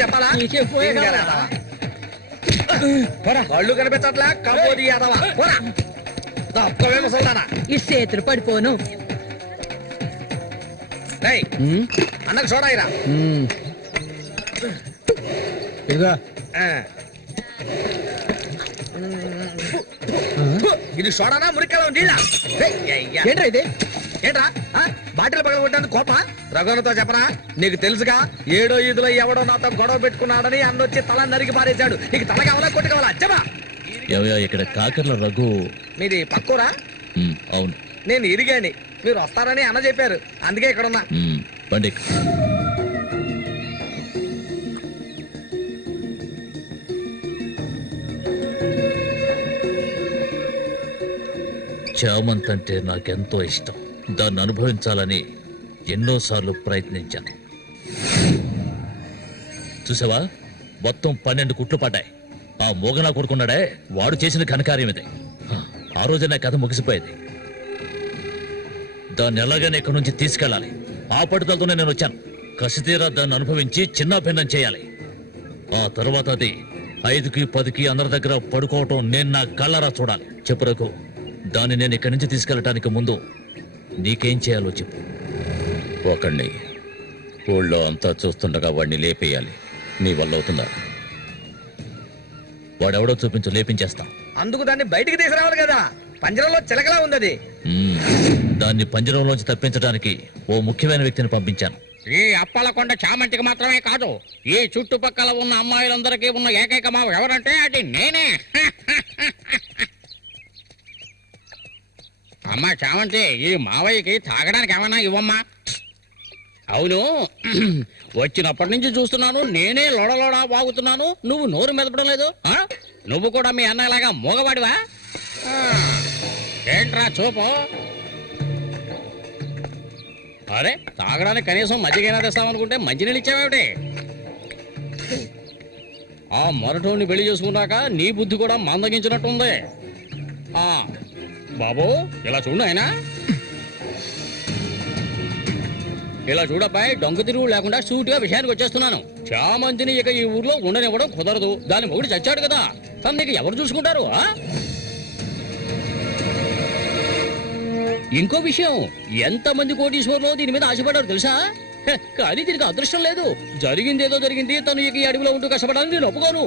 చెప్పాలా కళ్ళు కనిపించట్లా కంపోది ముసల్దానా ఈ చేతులు పడిపోను. అన్నకు చూడాయిరా ఇది చూడనా మురికలో నీళ్ళ ఏంట్రా ఇది ఏంట్రా బాటిల్ పగల కొట్టేందుకు కోప రఘునతో చెప్పరా నీకు తెలుసుగా 7వ ఈదులో ఎవడో నాతో గొడవ పెట్టుకున్నాడని అన్నొచ్చి తల నరికి పారేశాడు నీకు తల కావాలా కొట్టు కావాలా చెప్పా ఇక్కడ కాకర్ల రఘు మీది పక్కూరా అవును నేను ఇరిగాని మీరు వస్తారని అన్న చెప్పారు అందుకే ఇక్కడ ఉన్నా బండి చామంత్ అంటే నాకెంతో ఇష్టం. దాన్ని అనుభవించాలని ఎన్నోసార్లు ప్రయత్నించాను. చూసావా మొత్తం 12 కుట్లు పడ్డాయి. ఆ మోగనా కొడుకున్నాడే వాడు చేసిన ఘనకార్యం ఇదే. ఆ రోజే నా కథ ముగిసిపోయేది. దాన్ని ఎలాగైనా ఇక్కడి నుంచి తీసుకెళ్ళాలి. ఆ పట్టుదలతోనే నేను వచ్చాను. కసితీరా దాన్ని అనుభవించి చిన్న భిన్నం చేయాలి. ఆ తర్వాత అది 5కి 10కి అందరి దగ్గర పడుకోవటం నేను నా కళ్ళరా చూడాలి. చెప్పురకు దాన్ని నేను ఇక్కడి నుంచి తీసుకెళ్ళటానికి ముందు నీకేం చేయాలో చెప్పు. ఒకడిని ఊళ్ళో అంతా చూస్తుండగా వాడిని లేపేయాలి. నీ వల్ల అవుతుందా? వాడెవడో చూపించు, లేపించేస్తాం. అందుకు దాన్ని బయటికి తీసుకురావాలి కదా. పంజరంలో చిలకలా ఉంది. దాన్ని పంజరంలోంచి తప్పించడానికి ఓ ముఖ్యమైన వ్యక్తిని పంపించాను. ఈ అప్పలకొండ చామంతికి మాత్రమే కాదు, ఈ చుట్టుపక్కల ఉన్న అమ్మాయిలందరికీ ఉన్న ఏకైక మావ ఎవరంటే అది నేనే. అమ్మా చామంతి, ఈ మావయ్యకి తాగడానికి ఏమన్నా ఇవ్వమ్మా. అవును, వచ్చినప్పటి నుంచి చూస్తున్నాను నేనే లొడలోడా వాగుతున్నాను, నువ్వు నోరు మెదపడం లేదు. నువ్వు కూడా మీ అన్నలాగా మూగవాడివా? ఏంట్రా చూపు? అరే తాగడానికి కనీసం మజ్జిగైనా తెస్తామనుకుంటే మంచినీళ్ళు ఇచ్చావేమిటి? ఆ మొరటోని పెళ్లి చేసుకున్నాక నీ బుద్ధి కూడా మందగించినట్టుంది. బాబు ఇలా చూడు ఆయన, ఇలా చూడబ్బాయి, డొంక తిరుగు లేకుండా సూటిగా విషయానికి వచ్చేస్తున్నాను. చామంతిని ఇక ఈ ఊర్లో ఉండనివ్వడం కుదరదు. దాని మొగుడు చచ్చాడు కదా, తను నీకు ఎవరు చూసుకుంటారు? ఇంకో విషయం, ఎంతమంది కోటీశ్వర్లో దీని మీద ఆశపడ్డారు తెలుసా? కానీ దీనికి అదృష్టం లేదు. జరిగింది ఏదో జరిగింది. తను ఇక ఈ అడవిలో ఉంటూ కష్టపడాలని నేను ఒప్పుకోను.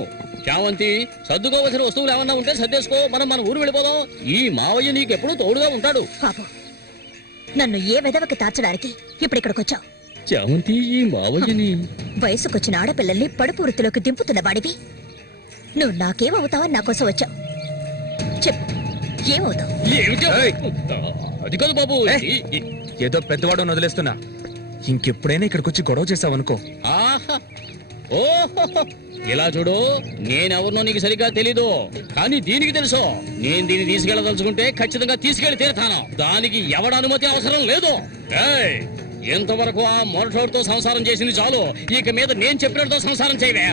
చామంతి, సర్దుకోవలసిన వస్తువులు ఏమన్నా ఉంటే సర్దేసుకో, మనం మన ఊరు వెళ్ళిపోదాం. ఈ మావయ్య నీకెప్పుడు తోడుగా ఉంటాడు. పాపం, నన్ను ఏ విధవకి తార్చడానికి ఇప్పుడు ఇక్కడికి వచ్చావు? చామంతి, ఈ మావయ్యని వయసుకొచ్చిన ఆడపిల్లల్ని పడుపు వృత్తిలోకి దింపుతున్న వాడివి నువ్వు నాకేమవుతావని నా కోసం వచ్చావు. చెప్పు, ఏమవుతావు? అది కాదు బాబు, ఏదో పెద్దవాడు వదిలేస్తున్నా. ఇంకెప్పుడైనా ఇక్కడికి వచ్చి గొడవ చేసావనుకో. ఇలా చూడు, నేనెవరినో నీకు సరిగ్గా తెలీదు, కానీ దీనికి తెలుసు. నేను దీన్ని తీసుకెళ్ళదలుచుకుంటే ఖచ్చితంగా తీసుకెళ్లి తీరుతాను. దానికి ఎవడ అనుమతి అవసరం లేదు. ఎంతవరకు ఆ మొరటోడితో సంసారం చేసింది చాలు. ఇక మీద నేను చెప్పినట్టు సంసారం చేయవే.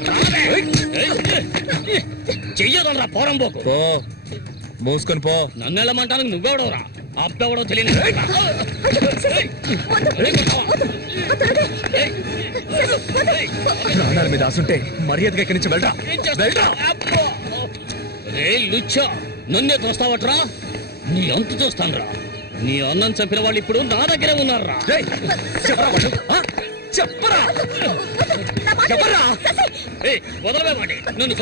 చెయ్యదనరా పోరంబోకు. మూసుకొని పో. నన్ను వెళ్ళమంటానికి నువ్వెవడవరా? అబ్బెవడో తెలియదు. ప్రాణాల మీద ఆసుంటే మర్యాదగా ఇక్కడి నుంచి వెళ్ళరా. లుచ్చా, నన్నే చూస్తావట్రా? నీ అంతు చూస్తానురా. నీ అన్నం చంపిన వాళ్ళు ఇప్పుడు నా దగ్గరే ఉన్నారా? చెప్పరా వదలవే మాట. నన్ను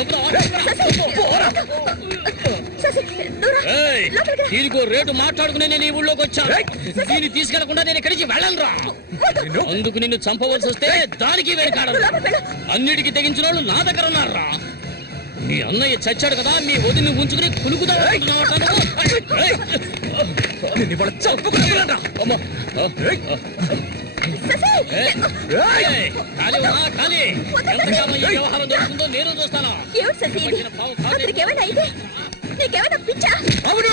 దీనికో రేటు మాట్లాడుకునే నేను ఈ ఊళ్ళోకి వచ్చాను. దీన్ని తీసుకెళ్లకుండా నేను ఇక్కడికి వెళ్ళను రా. అందుకు నిన్ను చంపవలసి వస్తే దానికి వెనకాడరు. అన్నిటికీ తెగించిన వాళ్ళు నా దగ్గర ఉన్నారా? మీ అన్నయ్య చచ్చాడు కదా, మీ వదిని ఉంచుకుని కులుకుతా. శశి! ఏయ్, ఖాళీ ఉన్నా, ఖాళీ. ఎంతకాలం ఈ వ్యవహారం జరుగుతుందో నేను చూస్తాను. ఏమిటి శశి ఇది? అతనికి ఏమైనా అయితే నీకేమైనా పిచ్చా? అవును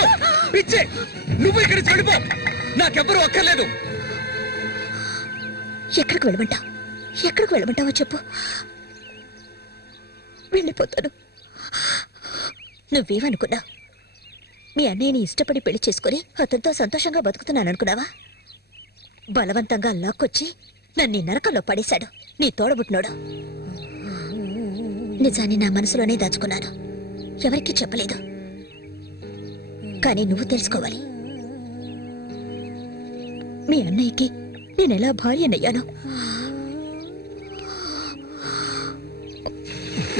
పిచ్చే. నువ్వు ఇక్కడ చెడిపో, నాకెవ్వరూ అక్కర్లేదు. ఎక్కడికి వెళ్ళమంటావు? ఎక్కడికి వెళ్ళమంటావో చెప్పు, వెళ్ళిపోతాను. నువ్వేమనుకున్నావు? మీ అన్నయ్యని ఇష్టపడి పెళ్లి చేసుకుని అతనితో సంతోషంగా బతుకుతున్నాను అనుకున్నావా? బలవంతంగా లాక్కొచ్చి నన్ను ఈ నరకంలో పడేశాడు నీ తోడబుట్టినోడు. నిజాన్ని నా మనసులోనే దాచుకున్నాను, ఎవరికీ చెప్పలేదు. కానీ నువ్వు తెలుసుకోవాలి, మీ అన్నయ్యకి నేనెలా భార్యనయ్యాను.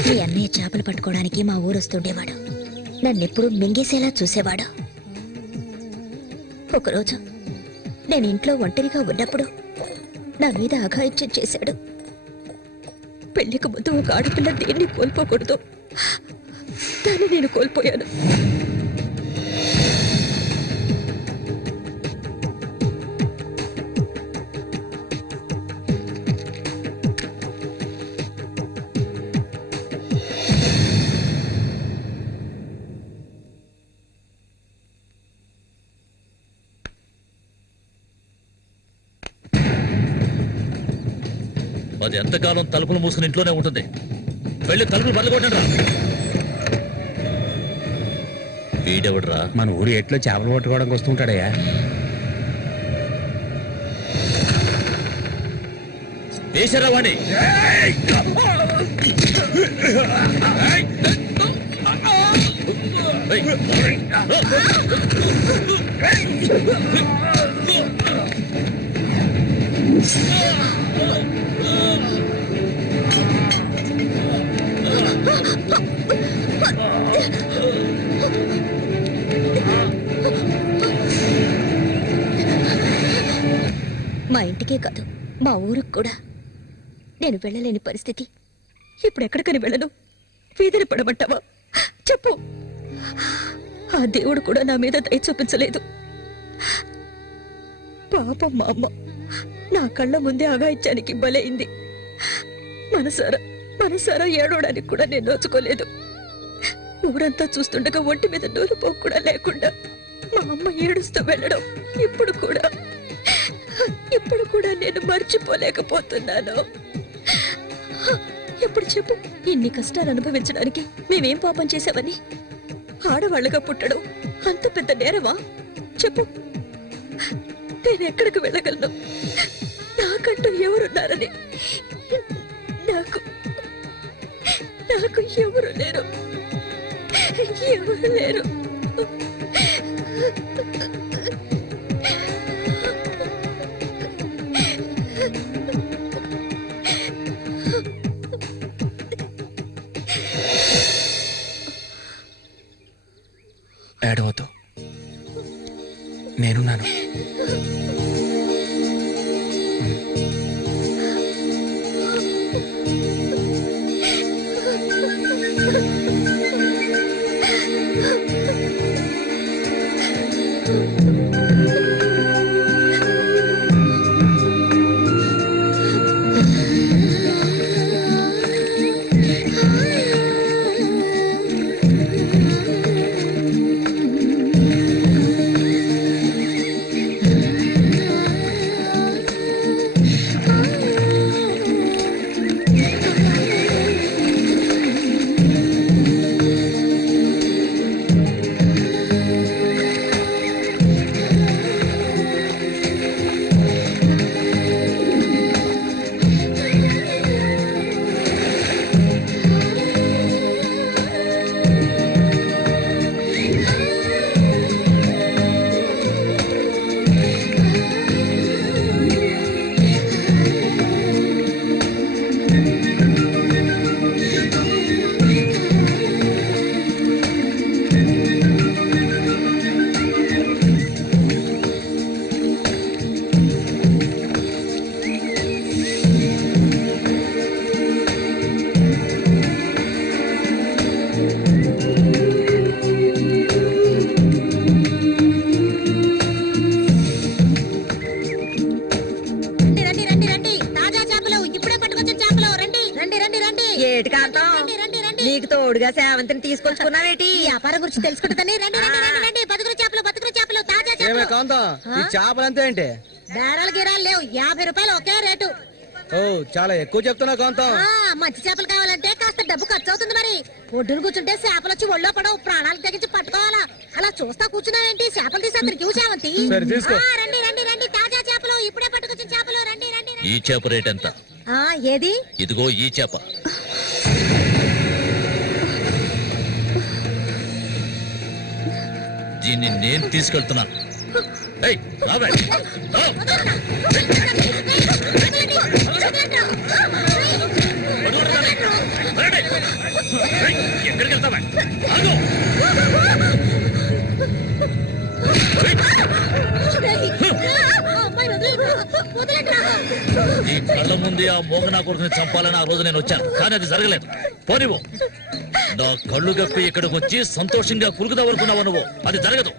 మీ అన్నయ్య చేపలు పట్టుకోవడానికి మా ఊరు వస్తుండేవాడు. నన్నెప్పుడు మింగేసేలా చూసేవాడు. ఒకరోజు నేను ఇంట్లో ఒంటరిగా ఉన్నప్పుడు నా మీద అఘాయిత్యం చేశాడు. పెళ్లికి ముందు ఒక ఆడపిల్ల దేన్ని కోల్పోకూడదు, దాన్ని నేను కోల్పోయాను. అది ఎంతకాలం తలుపులు మూసుకుని ఇంట్లోనే ఉంటుంది. వెళ్ళి తలుపులు బదలగొట్టండి రా. వీడెవడ్రా? మన ఊరు ఎట్లో చేపలు పట్టుకోవడానికి వస్తుంటాడయ్యా. వేసారా వాణ్ణి? మా ఇంటికే కాదు, మా ఊరికి కూడా నేను వెళ్ళలేని పరిస్థితి. ఇప్పుడు ఎక్కడికని వెళ్ళను? వీధిన పడమంటావా? చెప్పు. ఆ దేవుడు కూడా నా మీద దయ చూపించలేదు. పాపం మా అమ్మ నా కళ్ళ ముందే అఘాయిత్యానికి బలైంది. మనసారా ఏడవడానికి కూడా నేను నోచుకోలేదు. ఊరంతా చూస్తుండగా ఒంటి మీద నూరు కూడా లేకుండా మా అమ్మ ఏడుస్తూ వెళ్ళడం ఇప్పుడు కూడా నేను మర్చిపోలేకపోతున్నాను. ఇప్పుడు చెప్పు, ఇన్ని కష్టాలు అనుభవించడానికి మేమేం పాపం చేశావని? ఆడవాళ్ళగా పుట్టడం అంత పెద్ద నేరమా? చెప్పు, నేను ఎక్కడికి వెళ్ళగలను? నాకంటూ ఎవరున్నారని నాకు ఎవరు లేరు. ఏడవద్దు, నేనున్నాను. కొలుచుకున్నావేటి వ్యాపారం గురించి తెలుసుకుంటుందని రండి రండి రండి రండి బతుకులు చేపలు తాజా ఏమే చేపలు కాంతం ఈ చేపలు అంతే ఏంటి బేరాలు గిరాలు లేవు 50 రూపాయలు ఒకే రేటు ఓ చాలా ఎక్కువ చెప్తున్నా కాంతం మంచి చేపలు కావాలంటే కాస్త డబ్బు ఖర్చు అవుతుంది మరి ఒడ్డును కూర్చుంటే చేపలు వచ్చి ఒళ్ళో పడవు ప్రాణాలు తెగించి పట్టుకోవాలా అలా చూస్తా కూర్చున్నావేంటి చేపలు తీసి అక్కడికి ఇవ్వచావంతి సరే తీసుకో రండి రండి రండి తాజా చేపలు ఇప్పుడే పట్టుకొచ్చిన చేపలు రండి రండి ఈ చేప రేట్ ఎంత? ఏది ఇదిగో ఈ చేప. దీన్ని నేను తీసుకెళ్తున్నాను. ఏయ్, రావే. రా. రండి. ఏయ్, ఎక్కడికి వెళ్తావా? ఆగు. నీ కళ్ళ ముందే ఆ మోగనా కొడుకుని చంపాలని ఆ రోజు నేను వచ్చాను, కానీ అది జరగలేదు. పోనివ్వు. నా కళ్ళు గప్పి ఇక్కడికి వచ్చి సంతోషంగా కురుకుదావనుకున్నావు నువ్వు, అది జరగదు.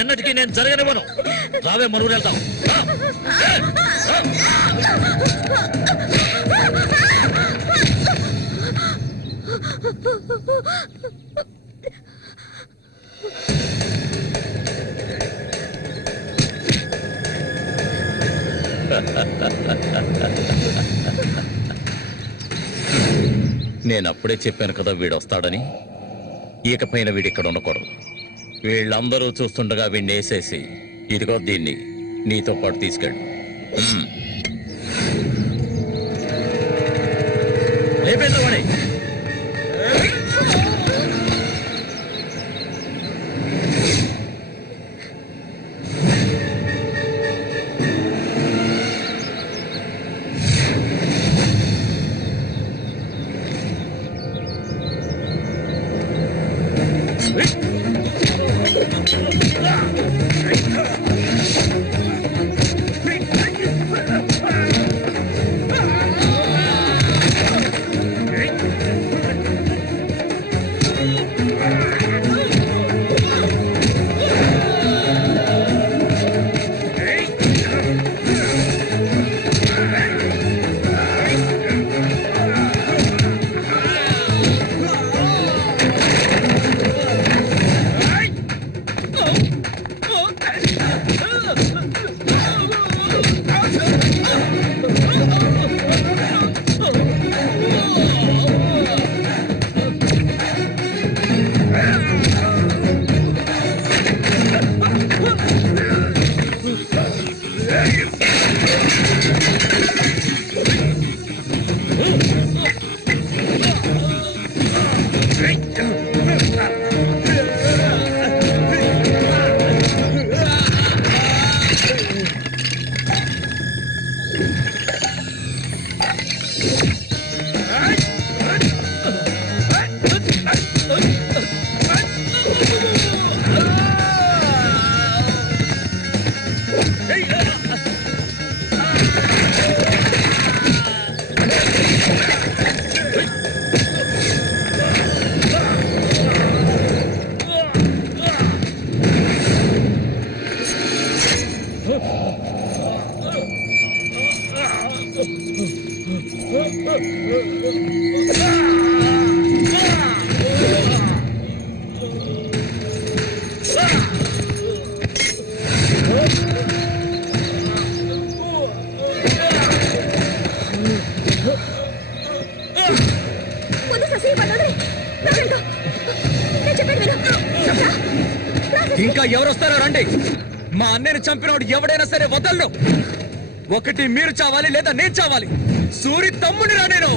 ఎన్నటికీ నేను జరగనివ్వను. రావే, మనూరు వెళ్తాం. నేనప్పుడే చెప్పాను కదా వీడు వస్తాడని. ఇకపైన వీడిక్కడ ఉండకూడదు. వీళ్ళందరూ చూస్తుండగా వీడిని వేసేసి ఇదిగో దీన్ని నీతో పాటు తీసుకెళ్ళు. లేపేద్దామని. ఇంకా ఎవరు వస్తారో రండి. మా అన్నయ్యను చంపినోడు ఎవడైనా సరే వదలను. ఒకటి మీరు చావాలి లేదా నేను చావాలి. సూరి తమ్ముని రా నేను.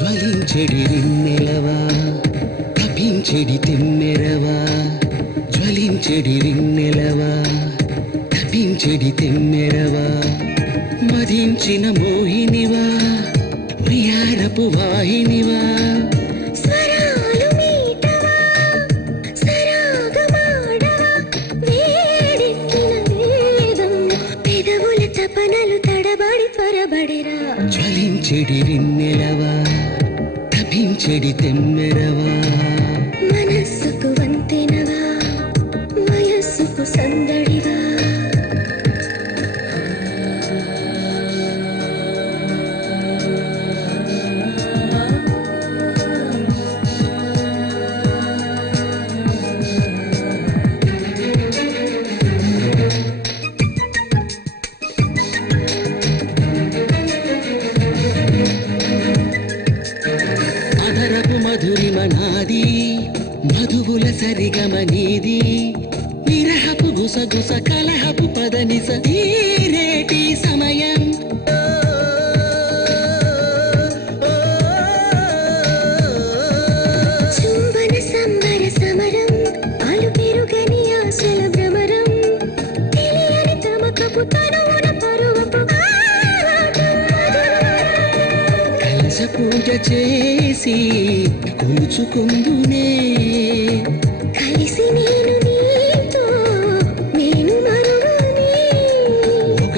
జ్వలించెడి రిన్నెలవా తపించెడి తెమ్మెరవా జ్వలించెడి రిన్నెలవా తపించెడి తెమ్మెరవా మదించిన మోహినివా ప్రియారపు వాహినివా స్వరాలు మీటవా సరాగమాడవా వేడెక్కిన వేదం పెదవుల తపనలు తడబడి త్వరబడిరా జ్వలించెడి రిన్నెలవా తపించెడి తెమ్మెరవా మనస్సుకు వంతెనవా వయస్సుకు సందడివా అధరపు మధురిమ నాది మధువుల సరిగమ నీది విరహపు గుసగుస కలహపు పదనిస తీరేటి సమయం చుంబన సంబర సమరం అలు పెరుగని ఆశల భ్రమరం తెలియని తమకపు తనువున పరువపు ఆరాటం కలశ పూజ చేసి కూర్చుకుందునే కలిసి నేను నీతో నేను మరువనే ఒక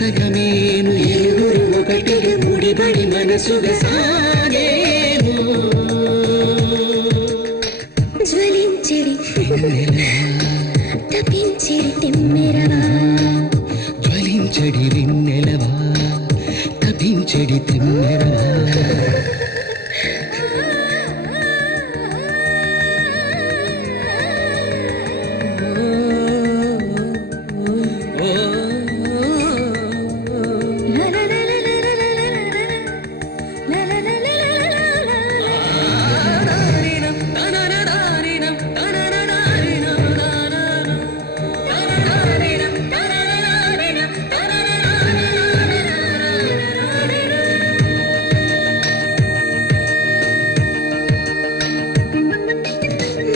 సగమేను ఏడుగురు ఒకటిగా ముడిబడి మనసుగా సాగేను జ్వలించెడి తపించెడి తెమ్మెరవా జ్వలించెడి రిన్నెలవా తపించెడి తెమ్మెరవా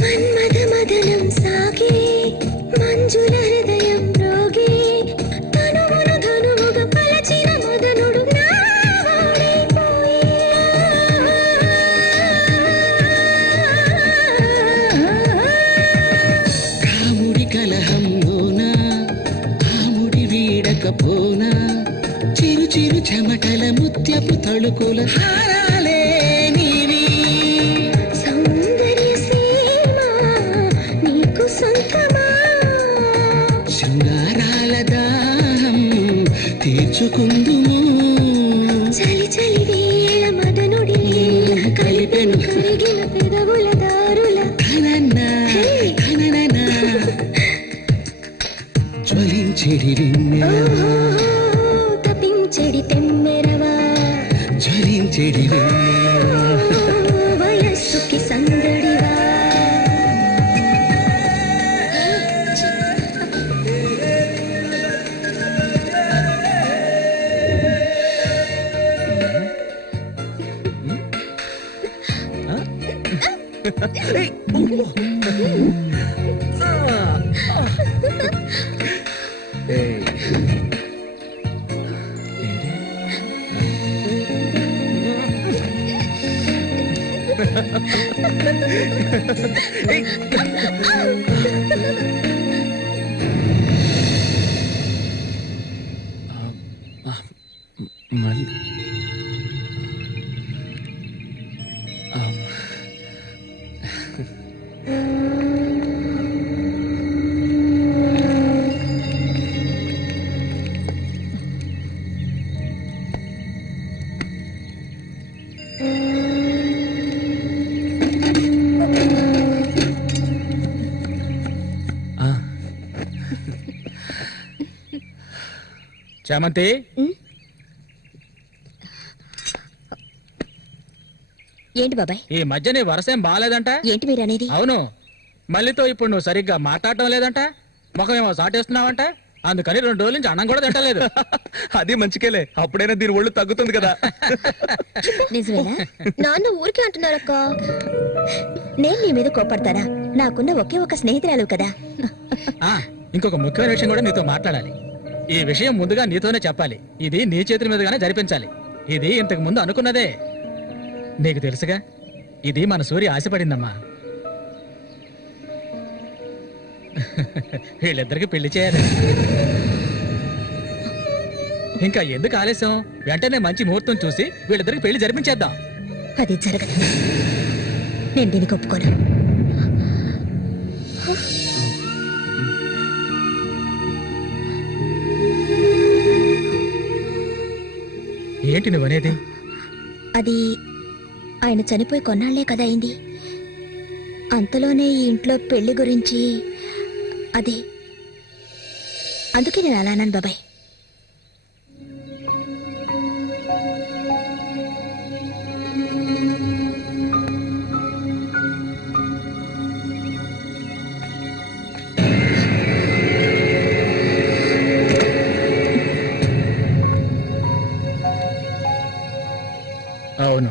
మన్మథ మదనం సాగే మంజుల హృదయం రోగే తనువును ధనువుగా పలచిన మదనుడు నా కాముడి కలహంలోనా కాముడి వీడకపోనా చిరు చిరు చెమటల ముత్యపు తళుకుల హారాలే నీవి సౌందర్య సీమ నీకు సొంతమా శృంగారాల దాహం తీర్చుకుందుము చలి చలి వేళ మదనుడి లీల కలిపెను కరిగిన పెదవుల దారుల తనన్నా తనననా జ్వలించెడి రిన్నెలవా తపించెడి తెమ్మెరవా జ్వలించెడి రిన్నెలవా వయస్సుకి సందడివా చామంతి ఏంటి బాబాయ్ ఈ మధ్య నీ వరసేం బాగాలేదంట. ఏంటి మీరు అనేది? అవును, మళ్ళీతో ఇప్పుడు నువ్వు సరిగ్గా మాట్లాడటం లేదంట, ముఖమేమో సాటేస్తున్నావంట. అందుకని 2 రోజుల నుంచి అన్నం కూడా తింటలేదు. అది మంచికేలే, అప్పుడైనా దీని ఒళ్ళు తగ్గుతుంది కదా. నిజమేనా? నాన్న ఊరికే అంటున్నారక్క. నేను నీ మీద కోపడతానా? నాకున్న ఒకే ఒక స్నేహితురాలు కదా. ఆ, ఇంకొక ముఖ్యమైన విషయం కూడా నీతో మాట్లాడాలి. ఈ విషయం ముందుగా నీతోనే చెప్పాలి. ఇది నీ చేతుల మీదుగానే జరిపించాలి. ఇది ఇంతకు ముందు అనుకున్నదే. నీకు తెలుసుగా, ఇది మన సూర్య ఆశపడిందమ్మా. వీళ్ళిద్దరికి పెళ్లి చేయాలి. ఇంకా ఎందుకు ఆలస్యం? వెంటనే మంచి ముహూర్తం చూసి వీళ్ళిద్దరికి పెళ్లి జరిపించేద్దాం. అది జరగదు. నేను దీనికి ఒప్పుకోను. ఏంటి నువ్వనేది? అది ఆయన చనిపోయి కొన్నాళ్లే కదా అయింది. అంతలోనే ఈ ఇంట్లో పెళ్లి గురించి అదే, అందుకే నేను అలా అన్నాను బాబాయ్. అవును,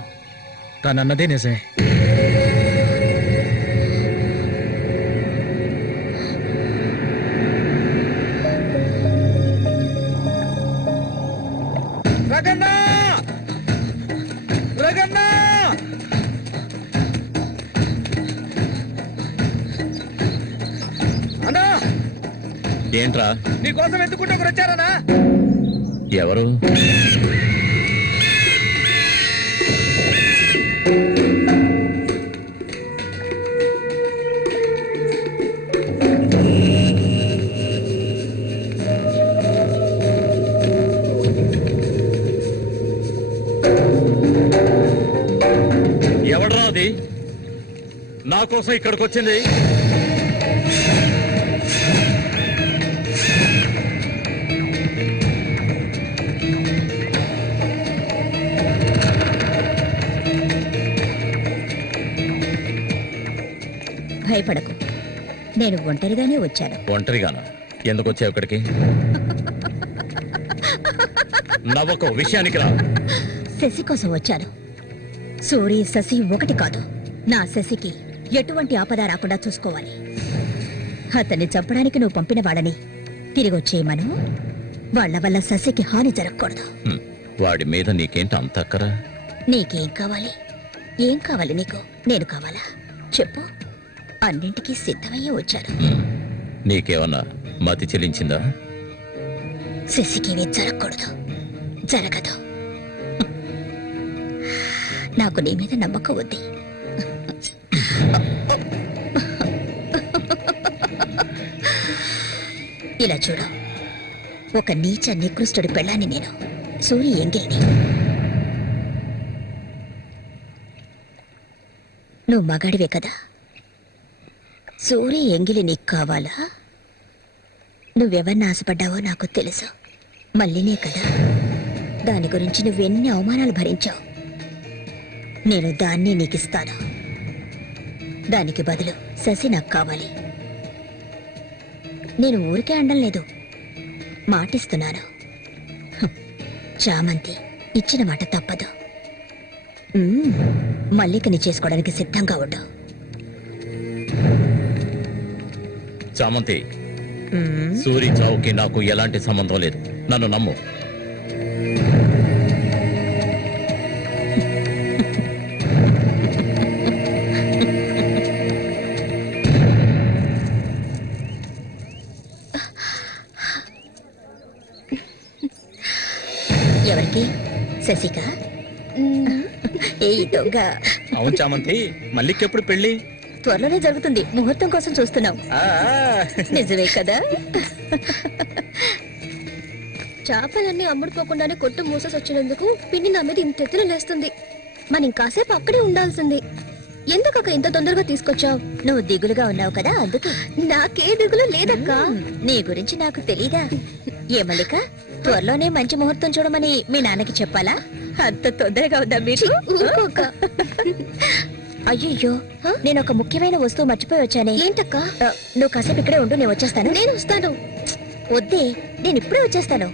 తనన్నదే నిజమే. రగన్నా! రగన్నా! అన్నా, ఏంట్రా? నీకోసం ఎందుకుంటే ఒకరు వచ్చారనా? ఎవరు? ఎవడ్రా అది నా కోసం ఇక్కడికి వచ్చింది? భయపడకు, నేను ఒంటరిగానే వచ్చాను. ఒంటరిగానా? ఎందుకు వచ్చావు ఇక్కడికి? నవ్వకు, విషయానికి రా. శశి కోసం వచ్చాను. సూరి శశి ఒకటి కాదు. నా శశికి ఎటువంటి ఆపద రాకుండా చూసుకోవాలి. అతన్ని చంపడానికి నువ్వు పంపిన వాళ్ళని తిరిగి వచ్చేయమను. వాళ్ళ వల్ల శశికి హాని జరగకూడదు. వాడి మీద నీకేంటి అంత అక్కరా? నీకేం కావాలి? ఏం కావాలి నీకు? నేను కావాలా? చెప్పు. అన్నింటికీ సిద్ధమయ్యే వచ్చాను. నీకేమన్నా మతి చెల్లించిందా? శశికి జరగకూడదు, జరగదు. నాకు నీ మీద నమ్మకం ఉంది. ఇలా చూడు, ఒక నీచ నికృష్టుడి పెళ్ళాన్ని నేను, సూరి ఎంగిల్ని. నువ్వు మగాడివే కదా. సూరి ఎంగిలి నీకు కావాలా? నువ్వెవరిని ఆశపడ్డావో నాకు తెలుసు. మళ్ళీనే కదా. దాని గురించి నువ్వెన్ని అవమానాలు భరించావు. నేను దాన్ని నీకిస్తాను. దానికి బదులు శశి నాకు కావాలి. నేను ఊరికే అండం లేదు, మాటిస్తున్నాను. చామంతి ఇచ్చిన మాట తప్పదు. మల్లికని చేసుకోవడానికి సిద్ధంగా ఉండు. చామంతి, సూరి చావుకి నాకు ఎలాంటి సంబంధం లేదు. నన్ను నమ్ము. ఎవరికి? శశికా? ఏ దొంగ! అవును చామంతి, మల్లికెప్పుడు పెళ్లి? త్వరలోనే జరుగుతుంది. ముహూర్తం కోసం చూస్తున్నాం. నిజమే కదా. చేపలన్నీ అమ్ముడుపోకుండానే కొట్టు మూసేసి వచ్చినందుకు పిన్ని నా మీద ఇంత ఎత్తున లేస్తుంది. మనం ఇంకాసేపు అక్కడే ఉండాల్సింది. ఎందుకక్క ఇంత తొందరగా తీసుకొచ్చావు? నువ్వు దిగులుగా ఉన్నావు కదా, అందుకే. నాకే దిగులు లేదక్క. నీ గురించి నాకు తెలీదా? ఏ మల్లిక, త్వరలోనే మంచి ముహూర్తం చూడమని మీ నాన్నకి చెప్పాలా? అంత తొందరగా ఉందా మీరు? అయ్యో, నేను ఒక ముఖ్యమైన వస్తువు మర్చిపోయి వచ్చానే. ఏంటక్క? నువ్వు కాసేపు ఇక్కడే ఉండు, నేను వచ్చేస్తాను. నేను వస్తాను. వద్దే, నేను ఇప్పుడే వచ్చేస్తాను.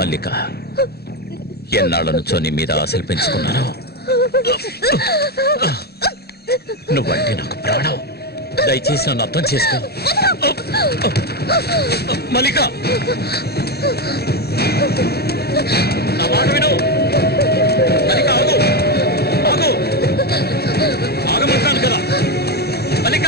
మల్లిక, ఎన్నాళ్ళ నుంచో నీ మీద ఆశలు పెంచుకున్నాను. నువ్వంటే నాకు ప్రాణం. దయచేసి నన్ను అర్థం చేసుకో. మల్లిక, నా మాట విను. మల్లిక, ఆగు ఆగు, ఆగమంటాను కదా. మల్లిక,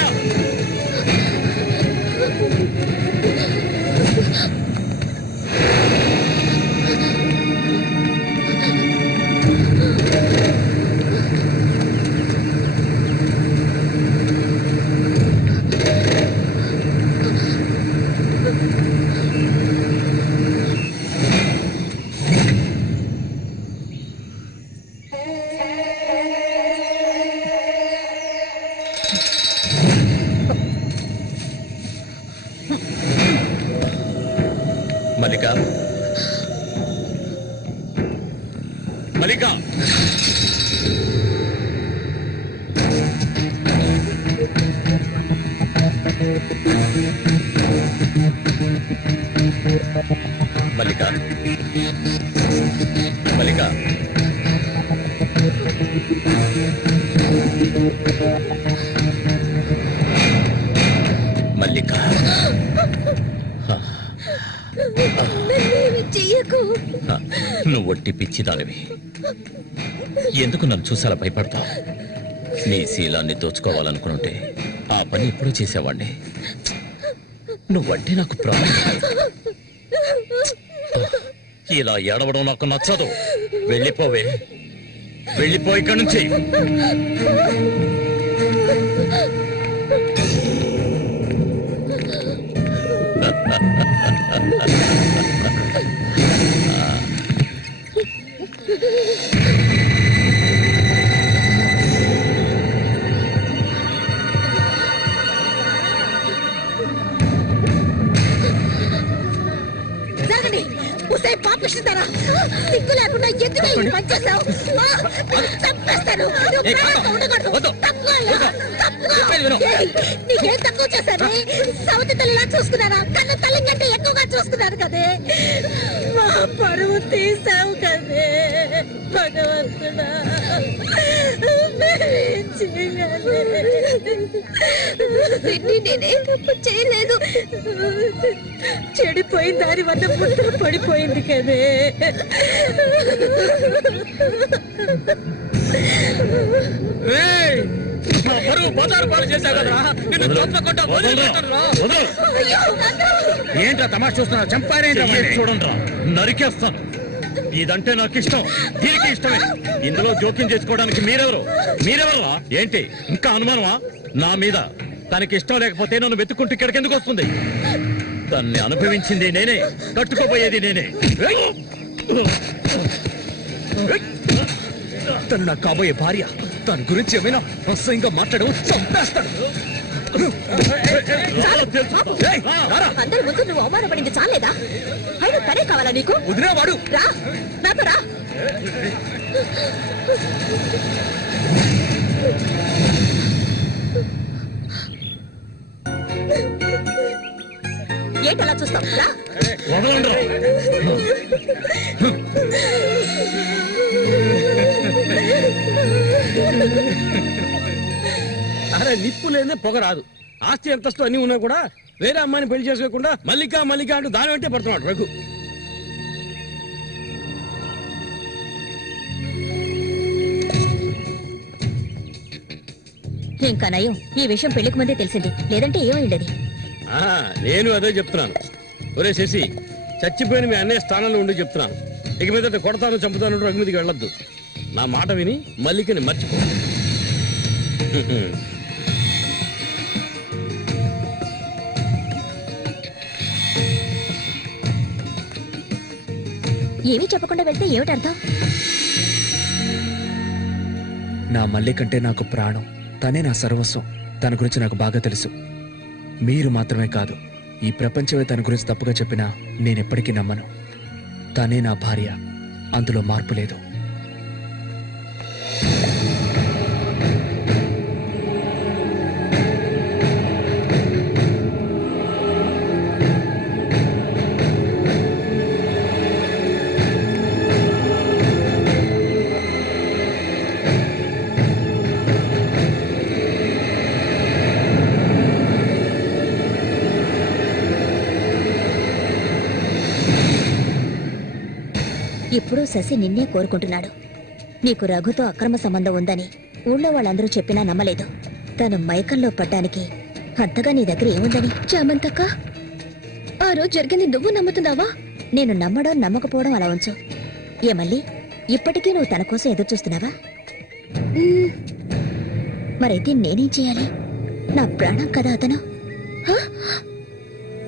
మల్లిక, మల్లిక, మల్లిక, మల్లిక, మల్లిక, చెయ్యకు. నువ్వు ఒట్టి పిచ్చిదానివి. ఎందుకు నన్ను చూసాలా భయపడతావు? నీ శీలాన్ని దోచుకోవాలనుకుంటే ఆ పని ఎప్పుడూ చేసేవాణ్ణి. నువ్వంటే నాకు ప్రాణం. ఇలా ఏడవడం నాకు నచ్చదు. వెళ్ళిపోవే, వెళ్ళిపో ఇక్కడి నుంచి. జరగండి. ఉసే పాపిస్తారా? సిగ్గు లేకుండా ఎందుకు ఈ పని చేశావు? చంపేస్తాను. నీకేం తక్కువ చేశాను? సౌతి తల్లిలా చూసుకున్నారా? కన్ను తల్లి కంటే ఎక్కువగా చూసుకున్నారు కదే. మా పరువు తీసావు కదే భగవంతుడా. నేనే తప్పు చేయలేదు. చెడిపోయిన దారి వద్ద పుట్ట పడిపోయింది కదే. ఏంట్రా తమాషా చూస్తున్నా? చంపారేంట్రా? చూడండి రా, నరికేస్తాను. ఇదంటే నాకు ఇష్టం, దీనికి ఇష్టమే. ఇందులో జోక్యం చేసుకోవడానికి మీరెవరా? ఏంటి ఇంకా అనుమానమా నా మీద? తనకి ఇష్టం లేకపోతే నన్ను వెతుక్కుంటూ ఇక్కడికి ఎందుకు వస్తుంది? తన్ని అనుభవించింది నేనే, కట్టుకోబోయేది నేనే. తను నాకు కాబోయే భార్య. తన గురించి ఏమైనా అసహ్యంగా మాట్లాడు, చంపేస్తాడు. అందరి ముందు నువ్వు అవమానపడింది చాలేదా? అయినా తనే కావాలా నీకు? వదిలేవాడు. రా, నాతో రా. ఏంటలా చూస్తావు? రా. అరే నిప్పు లేదే పొగ రాదు. ఆస్తి అంతస్తు అన్ని ఉన్నా కూడా వేరే అమ్మాయిని పెళ్లి చేసుకోకుండా మల్లిక అంటూ దాని వెంటే పడుతున్నాడు రఘు. ఇంకా నయం, ఈ విషయం పెళ్లికి ముందే తెలిసింది. లేదంటే ఏమైండేది? నేను అదే చెప్తున్నాను. ఒరే శశి, చచ్చిపోయిన మీ అన్నయ్య స్థానంలో ఉండి చెప్తున్నాను. ఇక మీద కొడతాను చంపుతాను రఘు మీదకి వెళ్ళొద్దు. నా మాట విని మల్లికని మర్చిపో. ఏమీ చెప్పకుండా వెళ్తే ఏమిటి అర్థం? నా మల్లి కంటే నాకు ప్రాణం. తనే నా సర్వస్వం. తన గురించి నాకు బాగా తెలుసు. మీరు మాత్రమే కాదు, ఈ ప్రపంచమే తన గురించి తప్పుగా చెప్పినా నేనెప్పటికీ నమ్మను. తనే నా భార్య, అందులో మార్పు లేదు. ఇప్పుడు శశి నిన్నే కోరుకుంటున్నాడు. నీకు రఘుతో అక్రమ సంబంధం ఉందని ఊళ్ళో వాళ్ళందరూ చెప్పినా నమ్మలేదు. తను మైకంలో పడ్డానికి అంతగా నీ దగ్గర ఏముందని? చామంతక్క, ఆ రోజు జరిగింది నువ్వు నమ్ముతున్నావా? నేను నమ్మడం నమ్మకపోవడం అలా ఉంచు. ఏమల్లి, ఇప్పటికీ నువ్వు తన కోసం ఎదురు చూస్తున్నావా? మరైతే నేనేం చేయాలి? నా ప్రాణం కదా అతను. హ?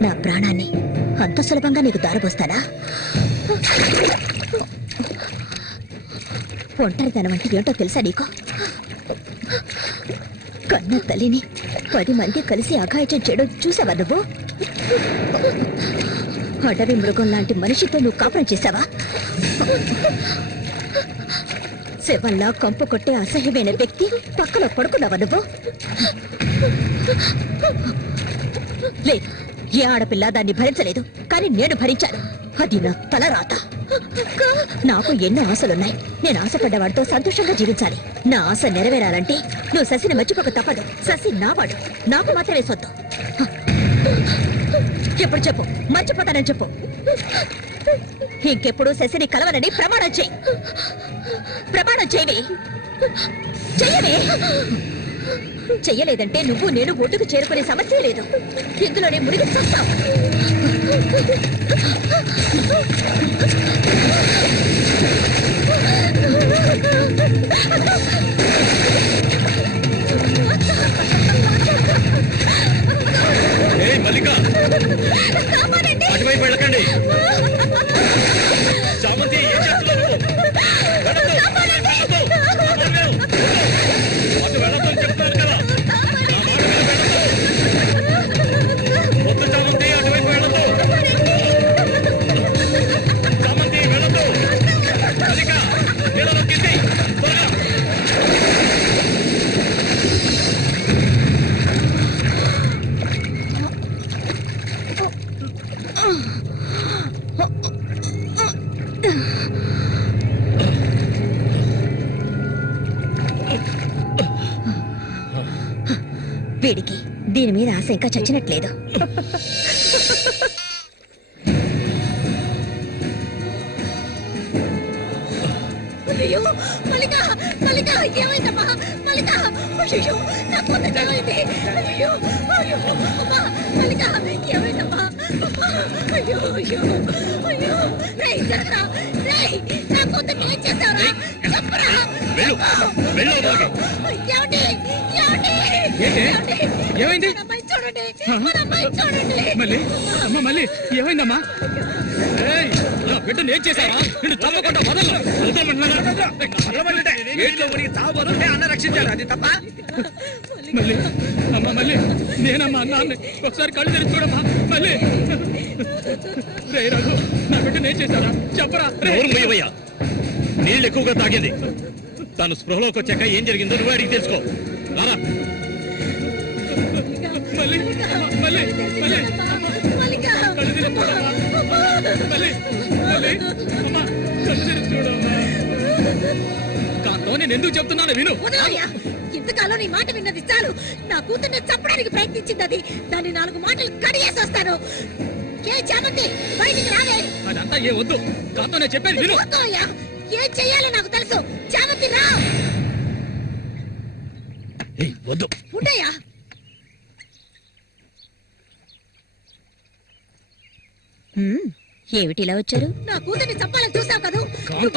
నా ప్రాణాన్ని అంత సులభంగా నీకు దారబోస్తానా? ఒంటరితనం అంటే ఏంటో తెలుసా నీకు? కన్న తల్లిని 10 మంది కలిసి అఘాయిత్యం చేయడం చూసావా నువ్వు? అడవి మృగం లాంటి మనిషితో నువ్వు కాపురం చేశావా? శవంలా కంపు కొట్టే అసహ్యమైన వ్యక్తి పక్కలో పడుకున్నావా నువ్వు? లేదు, ఏ ఆడపిల్ల దాన్ని భరించలేదు, కానీ నేను భరించాను. అది నా తలరాత. నాకు ఎన్నో ఆశలున్నాయి. నేను ఆశపడ్డవాడితో సంతోషంగా జీవించాలి. నా ఆశ నెరవేరాలంటే నువ్వు శశిని మర్చిపోక తప్పదు. శశి నావాడు, నాకు మాత్రమే సొత్తు. ఎప్పుడు చెప్పు, మర్చిపోతానని చెప్పు. ఇంకెప్పుడు శశిని కలవనని ప్రమాణం చేయి. ప్రమాణం చేయవే, చెయ్యవే. చెయ్యలేదంటే నువ్వు నేను ఒడ్డుకు చేరుకునే సమస్య లేదు. ఇందులోనే మునిగి చస్తావు. అటువైపు వెళ్ళకండి. చామంతి, ఏం చేస్తున్నావు నువ్వు? అటు వెళ్ళొద్దని చెప్తున్నాను కదా. నా మాట వెళ్ళొద్దు. వద్దు చామంతి, అటువైపు వెళ్ళొద్దు. చామంతి వెళ్ళొద్దు. మల్లిక, నీళ్ళలో కింది త్వరగా. వీడికి దీని మీద ఆశ ఇంకా చచ్చినట్లేదు. అయ్యో మల్లిక, మల్లిక, ఏమైందమ్మా? మల్లిక, అయ్యో నా కూతురు ఏమైంది? అయ్యో, అయ్యో అమ్మా, మల్లిక, ఏమైందమ్మా? అయ్యో, అయ్యో, అయ్యో. రేయ్ జరగరా, రేయ్, నా కూతురు ఏం చేశావురా? చెప్పరా. వెళ్ళు, వెళ్ళు. ఏమండి, ఏమండి, ఏమండి? ఏమైంది? మన అమ్మాయి చూడండి, మన అమ్మాయి చూడండి. మళ్ళీ అమ్మా, మళ్ళీ ఏమైందమ్మా? ఏయ్, నా బిడ్డను ఏం చేశారా? నిన్ను తప్పకుండా వదలను. అన్న రక్షించాడు, అది తప్ప. మళ్ళీ అమ్మా, మళ్ళీ నేనమ్మా అన్నాన్ని ఒకసారి కళ్ళు తెరిచి చూడమ్మా. మళ్ళీ రే రఘు, నా బిడ్డను ఏం చేశారా? చెప్పరా. ఎవరు మొయ్యవయ్యా? నీళ్ళు ఎక్కువగా తాగింది. తను స్పృహలోకి వచ్చాక ఏం జరిగిందో నువ్వు అడిగి తెలుసుకో. రారా. మళ్ళీ మళ్ళీ మళ్ళీ మల్లిక, కళ్ళు తెరిచి చూడమ్మా. మళ్ళీ మళ్ళీ అమ్మా, కళ్ళు తెరిచి చూడమ్మా. కాంతో నేను ఎందుకు చెప్తున్నాను విను. వదలయ్యా, ఇంతకాలం నీ మాట విన్నది చాలు. నా కూతుర్ని చంపడానికి ప్రయత్నించింది అది. దాన్ని 4 మాటలు కడిగేసి వస్తాను. ఏ చామంతి, బయటికి రాలే. అదంతా ఏ వద్దు. కాంతో నేను చెప్పేది విను. వదలయ్యా, ఏం చెయ్యాలో నాకు తెలుసు. చామంతి రా. వద్దు. ఉండయ్యా. ఏమిటి ఇలా వచ్చారు? నా కూతుర్ని చంపాలని చూసావు కదా.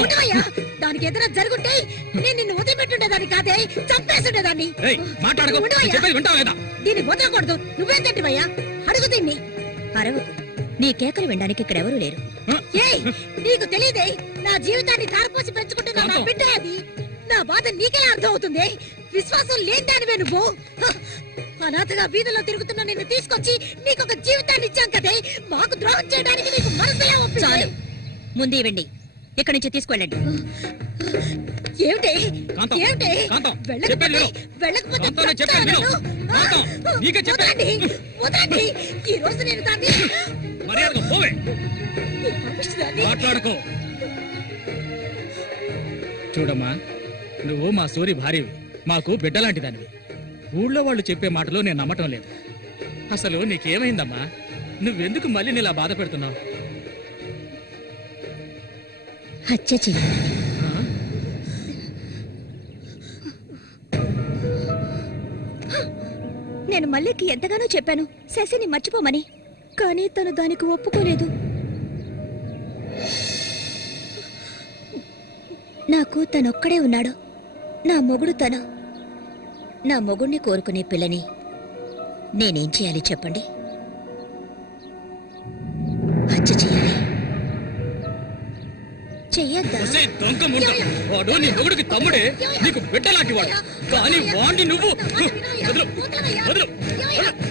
ఉండవయ్యా, దానికి ఏదైనా జరుగుంటే నేను నిన్ను వదిలిపెట్టుండేదాన్ని కాదే, చంపేసుండేదాన్ని. మాట్లాడకు. చెప్పేది వింటావా లేదా? దీన్ని వదలకూడదు. నువ్వేం తింటివయ్యా? అడుగు దీన్ని. అరవకు. నీ కేకలు వినడానికి ఇక్కడ ఎవరూ లేరు. ఏయ్, నీకు తెలియదే, నా జీవితాన్ని ధారపోసి పెంచుకుంటున్నా నా బిడ్డ అది. నా బాధ నీకెలా అర్థం అవుతుంది? విశ్వాసం లేదానివే నువ్వు. అనాథగా వీధిలో తిరుగుతున్న నిన్ను తీసుకొచ్చి నీకు ఒక జీవితాన్ని ఇచ్చాం కదే, మాకు ద్రోహం చేయడానికి నీకు మనసు చాలు. ముందు ఇవ్వండి, ఇక్కడి నుంచి తీసుకెళ్ళండి. ఏమిటి కాంతం, ఏమిటి కాంతం, వెళ్ళకపోతే- చెప్పేది విను. వెళ్ళకపోతే కాంతం, నేను చెప్పేది విను. చెప్తాను. కాంతం, నీకే చెప్పేది. వదలండి, వదలండి. ఈ రోజు నేను దాన్ని మర్యాదగా పోవే, ఈ పాపిష్టిదాన్ని- మాట్లాడుకో. చూడమ్మా, నువ్వు మా సూరి భార్యవి, మాకు బిడ్డలాంటి దానివి. ఊళ్ళో వాళ్ళు చెప్పే మాటలు నేను నమ్మటం లేదు. అసలు నీకేమైందమ్మా? నువ్వెందుకు మళ్ళీ నీలా బాధ పెడుతున్నావు? హత్య చెయ్యి. నేను మల్లికి ఎంతగానో చెప్పాను శశిని మర్చిపోమని, కానీ తను దానికి ఒప్పుకోలేదు. నాకు తనొక్కడే ఉన్నాడు, నా మొగుడు తను. నా మొగుణ్ణి కోరుకునే పిల్లని నేనేం చేయాలి చెప్పండి? హత్య చెయ్యాలి. చెయ్యొద్దా? ఒసేయ్ దొంగ ముండ, వాడు నీ మొగుడికి తమ్ముడే, నీకు బిడ్డలాంటి వాడు. కానీ వాణ్ణి నువ్వు వదలు, వదలు,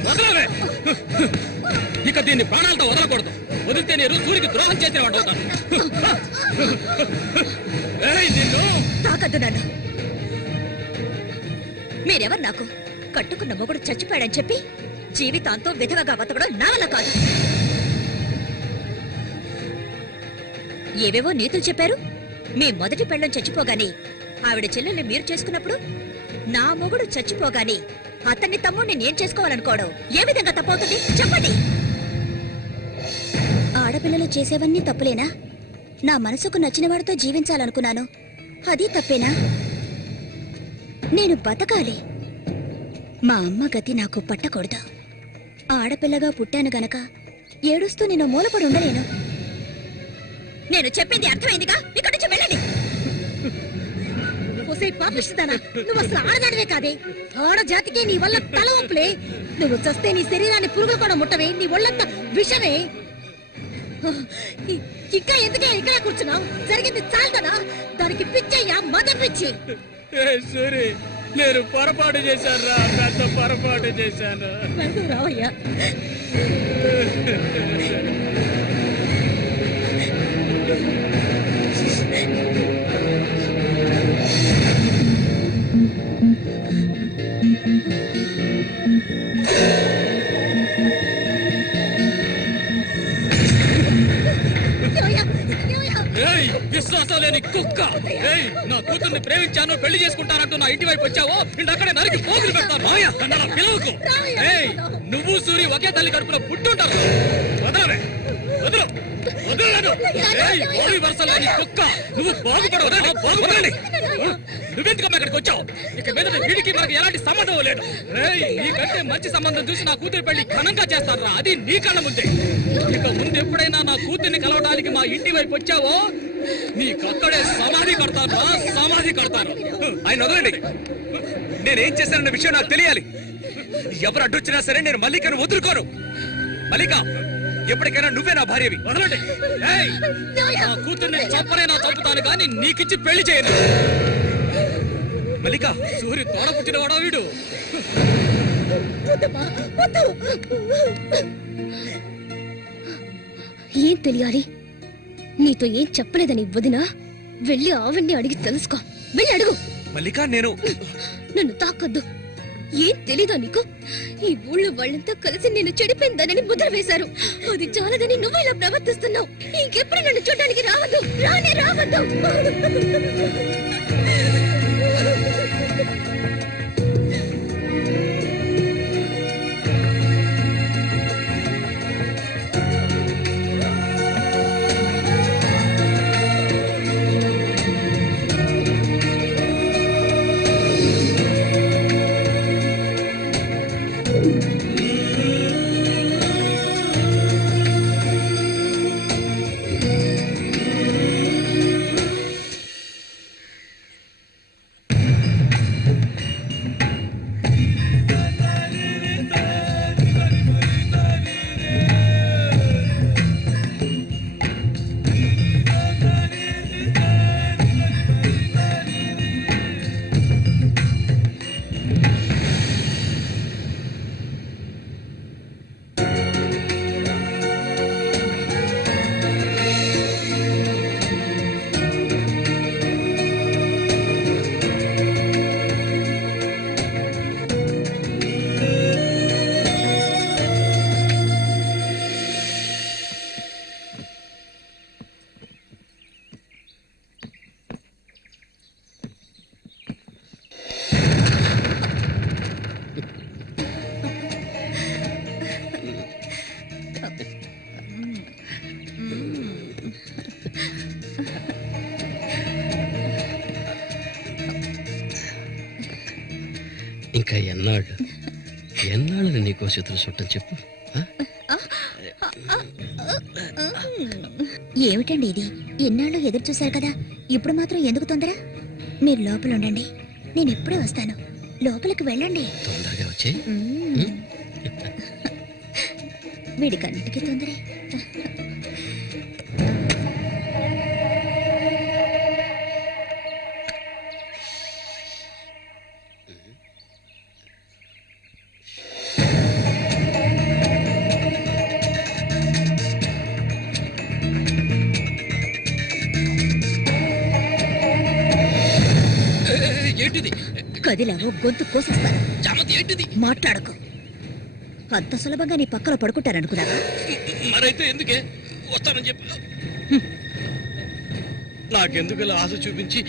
వదలవే. ఇక దీన్ని ప్రాణాలతో వదలకూడదు. వదిలితే నేను సూరికి ద్రోహం చేసిన వాడు అవుతాను. ఏయ్, నిన్ను తాకద్దు నన్ను. మీరెవరు నాకు? కట్టుకున్న మొగుడు చచ్చిపోయాడని చెప్పి జీవితాంతో విధవగా బతకడం నా వల్ల కాదు. ఏవేవో నీతులు చెప్పారు. మీ మొదటి పెళ్ళం చచ్చిపోగానే ఆవిడ చెల్లెల్ని మీరు చేసుకున్నప్పుడు, నా మొగుడు చచ్చిపోగానే అతన్ని తమ్ముడిని నేను చేసుకోవాలనుకోవడం ఏ విధంగా తప్పవుతుంది చెప్పండి? ఆడపిల్లలు చేసేవన్నీ తప్పులేనా? నా మనసుకు నచ్చిన వాడితో జీవించాలనుకున్నాను, అది తప్పేనా? నేను బతకాలి. మా అమ్మ గతి నాకు పట్టకూడదు. ఆడపిల్లగా పుట్టాను గనక ఏడుస్తూ నేను మూలపడి ఉండలేను. నేను చెప్పింది అర్థమైందిగా, ఇక్కడి నుంచి వెళ్ళండి. ఒసే పాపిస్తానా, నువ్వు అసలు ఆడదానివే కాదే. ఆడజాతికే నీ వల్ల తల వంపులే. నువ్వు చస్తే నీ శరీరాన్ని పురుగులు కూడా ముట్టవే, నీ ఒళ్ళంతా విషమే. ఇంకా ఎందుకే ఇక్కడ కూర్చున్నావు? జరిగింది చాలుదనా? దానికి పిచ్చయ్యా, మద పిచ్చి. సూరి, నేను పొరపాటు చేశాను రా, పెద్ద పొరపాటు చేశాను. రావయ్యా. ఏయ్, విశ్వాసం లేని కుక్క! ఏయ్, నా కూతుర్ని ప్రేమించాను, పెళ్లి చేసుకుంటానంటూ నా ఇంటి వైపు వచ్చావో ఇంటక్కడే నరికి పోగులు పెడతాను. మాయా, నన్ను అలా పిలవకు. ఏయ్, నువ్వు సూరి ఒకే తల్లి కడుపున పుట్టుంటారు. వదలవే, వదలు, వదలలేదు. ఏయ్, ఓడి వరుస లేని కుక్క, నువ్వు బాగుపడవు, బాగుపడాలి. నువ్వెందుకు ఇక్కడికి వచ్చావు? ఇక మీద వీడికి మనకి ఎలాంటి సంబంధం లేదు. ఏయ్, నీకంటే మంచి సంబంధం చూసి నా కూతురి పెళ్లి ఘనంగా చేస్తారా, అది నీ కళ్ళ ముందే. ఇక ముందు ఎప్పుడైనా నా కూతుర్ని కలవడానికి మా ఇంటి వైపు వచ్చావో నీకక్కడే సమాధి కడతాను, సమాధి కడతాను. ఆయన వదలండి. నేనేం చేశానన్న విషయం నాకు తెలియాలి. ఎవరు అడ్డొచ్చినా సరే నేను మల్లికను వదులుకోను. మల్లిక, ఎప్పటికైనా నువ్వే నా భార్యవి. వదలండి. ఏయ్, నా కూతుర్ని చంపనైనా చంపుతాను కానీ నీకిచ్చి పెళ్లి చేయను. మల్లిక, సూరి తోడ పుట్టినవాడా వీడు? ఏం తెలియాలి? నీతో ఏం చెప్పలేదని వదినా, వెళ్ళి ఆవిడ్ని అడిగి తెలుసుకో. వెళ్ళి అడుగు. మల్లిక, నేను నన్ను తాకొద్దు. ఏం తెలీదా నీకు? ఈ ఊళ్ళో వాళ్ళంతా కలిసి నేను చెడిపోయిందనని ముద్ర వేశారు. అది చాలదని నువ్వు ఇలా ప్రవర్తిస్తున్నావు. ఇంకెప్పుడు నన్ను చూడడానికి రావద్దు, రానే రావద్దు. ఇంకా ఎన్నాళ్ళని నీకో చేతులు చుట్టం చెప్పు. ఏమిటండి ఇది? ఎన్నాళ్ళు ఎదురు చూశారు కదా, ఇప్పుడు మాత్రం ఎందుకు తొందర? మీరు లోపల ఉండండి, నేను ఎప్పుడే వస్తాను. లోపలికి వెళ్ళండి. తొందరగా వచ్చే. వీడికన్నిటికీ తొందరే. ఏంటిది? కదిలావో గొంతు కోసేస్తాను. చామంతి ఏంటిది? మాట్లాడకు. అంత సులభంగా నీ పక్కన పడుకుంటారనుకున్నావా? మరైతే ఎందుకే వస్తానని చెప్పు. నాకెందుకు ఇలా ఆశ చూపించి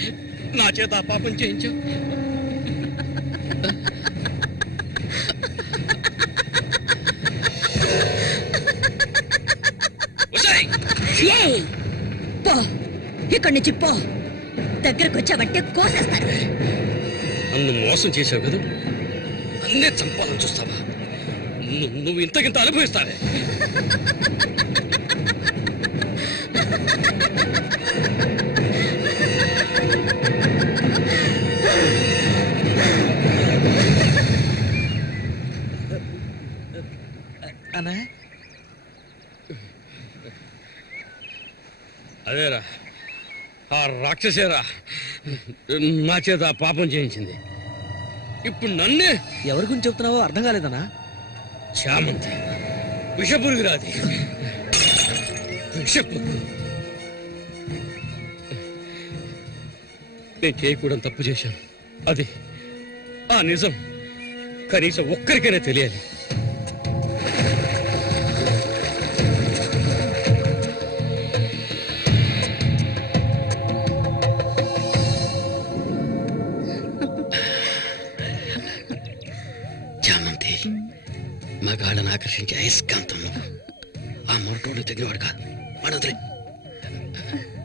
నా చేత ఆ పాపం చేయించావు? ఏయ్! పో, ఇక్కడి నుంచి పో. దగ్గరకు వచ్చావంటే కోసేస్తాను. నన్ను మోసం చేసావు కదా, నన్నే చంపాలని చూస్తావా? నువ్వు ఇంతకింత అనుభవిస్తావే. అదేరా, ఆ రాక్షసేరా నా చేత ఆ పాపం చేయించింది. ఇప్పుడు నన్నే. ఎవరి గురించి చెప్తున్నావో అర్థం కాలేదనా? చామంతి విషపురుగురాది. విషపు నేను చేయకూడదు తప్పు చేశాను. అది ఆ నిజం కనీసం ఒక్కరికైనా తెలియాలి. చామంతి మగాళ్ళని ఆకర్షించే అయస్కాంతం. ఆ మొరటోడు తగినవాడు కాదు. వాడొదిలే.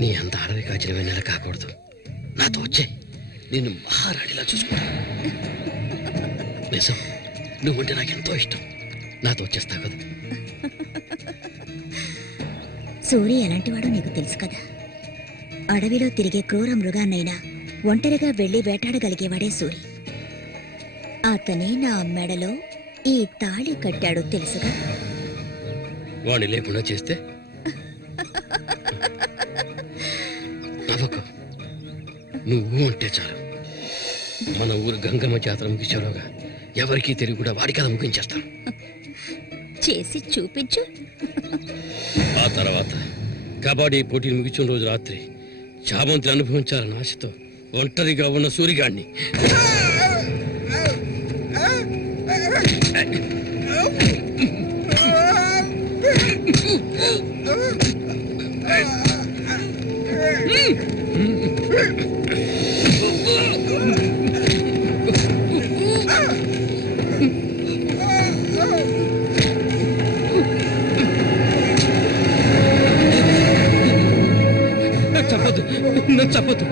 నీ అంత అడవి కాచిన వెన్నెల కాకూడదు. నాతో వచ్చే నిన్ను మహారాణిలా చూసుకుంటా. నిజం, నువ్వుంటే నాకెంతో ఇష్టం. నాతో వచ్చేస్తావు కదా. సూర్య ఎలాంటివాడో నీకు తెలుసు కదా. అడవిలో తిరిగే క్రూర మృగాన్నైనా ఒంటరిగా వెళ్లి వేటాడగలిగేవాడే సూరి. అతనే నా మెడలో ఈ తాళి కట్టాడు తెలుసుగా. వాణ్ణి లేకుండా చేస్తే నవ్వకు. నువ్వు అంటే చాలు. మన ఊరు గంగమ్మ జాతర ముగించేలోగా ఎవరికీ తెలివి కూడా వాడి కథ ముగించేస్తాను. చేసి చూపించు. ఆ తర్వాత కబడ్డీ పోటీలు ముగించిన రోజు రాత్రి చామంతి అనుభవించాలని ఆశతో ఒంటరిగా ఉన్న సూరిగాడిని చంపదు, నన్ను చంపదు.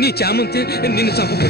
నీ చామంతి నిన్ను చంపదు.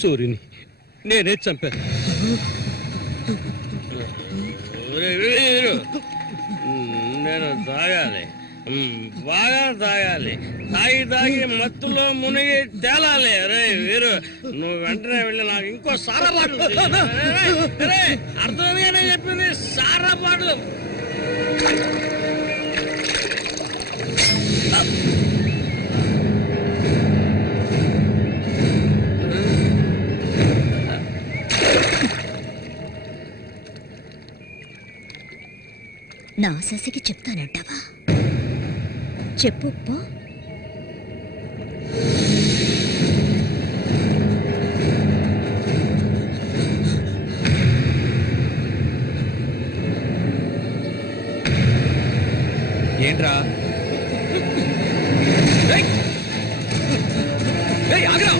సూర్యుని నేనే చంపాను. నేను తాగాలి, బాగా తాగాలి. తాగి తాగి మత్తులో మునిగి తేలాలి. రే వీరు, నువ్వు వెంటనే వెళ్ళి నాకు ఇంకో సారా బాటలు అర్థమేనే చెప్పింది. సారా బాటలు నా శశికి చెప్తానంటావా? చెప్పు పో. ఏంట్రా ఆగరా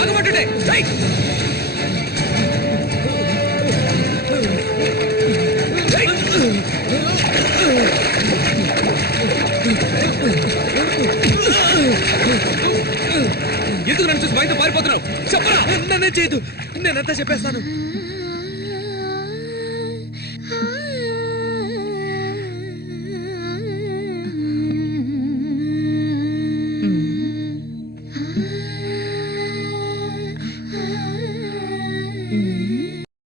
ఆగమంటుండే ఎందుకు నన్ను చూసి బయట పారిపోతున్నావు? చెప్పరా. నన్నే చేయదు, నేనంతా చెప్పేస్తాను. Mm.